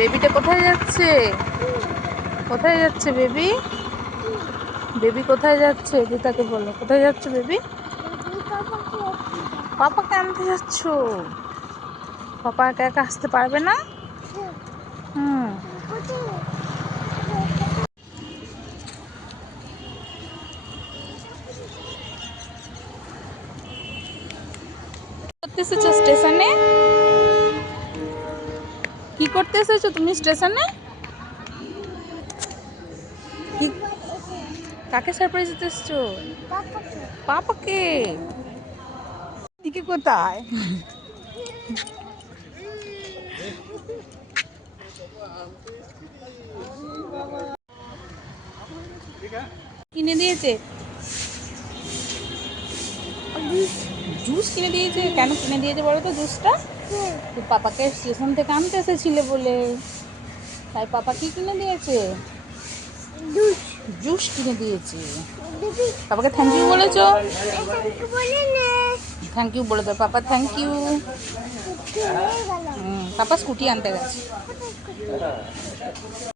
বেবিটা কোথায় যাচ্ছে? কোথায় যাচ্ছে বেবি? বেবি কোথায় যাচ্ছে? দিদাকে বলো, কোথায় যাচ্ছে বেবি? পাপাকে আনতে যাচ্ছ? পাপা একা একা আসতে পারবে না? হুম। করতে এসেছো স্টেশনে? কি করতে এসেছো তুমি স্টেশনে? কি, কাকে সারপ্রাইজ দিতে এসেছো? পাপাকে। দিকে কোথায়? কিনে দিয়েছে? জুস কিনে দিয়েছে? কেন কিনে দিয়েছে বলো তো জুসটা? তুই পাপাকে স্টেশন থেকে আনতে এসেছিলে বলে, তাই পাপা কি কিনে দিয়েছে? জুস কিনে দিয়েছে। পাপাকে থ্যাংক ইউ বলেছো? থ্যাংক ইউ বলে দাও, papa thank you. Papa scooty আনতে গেছে।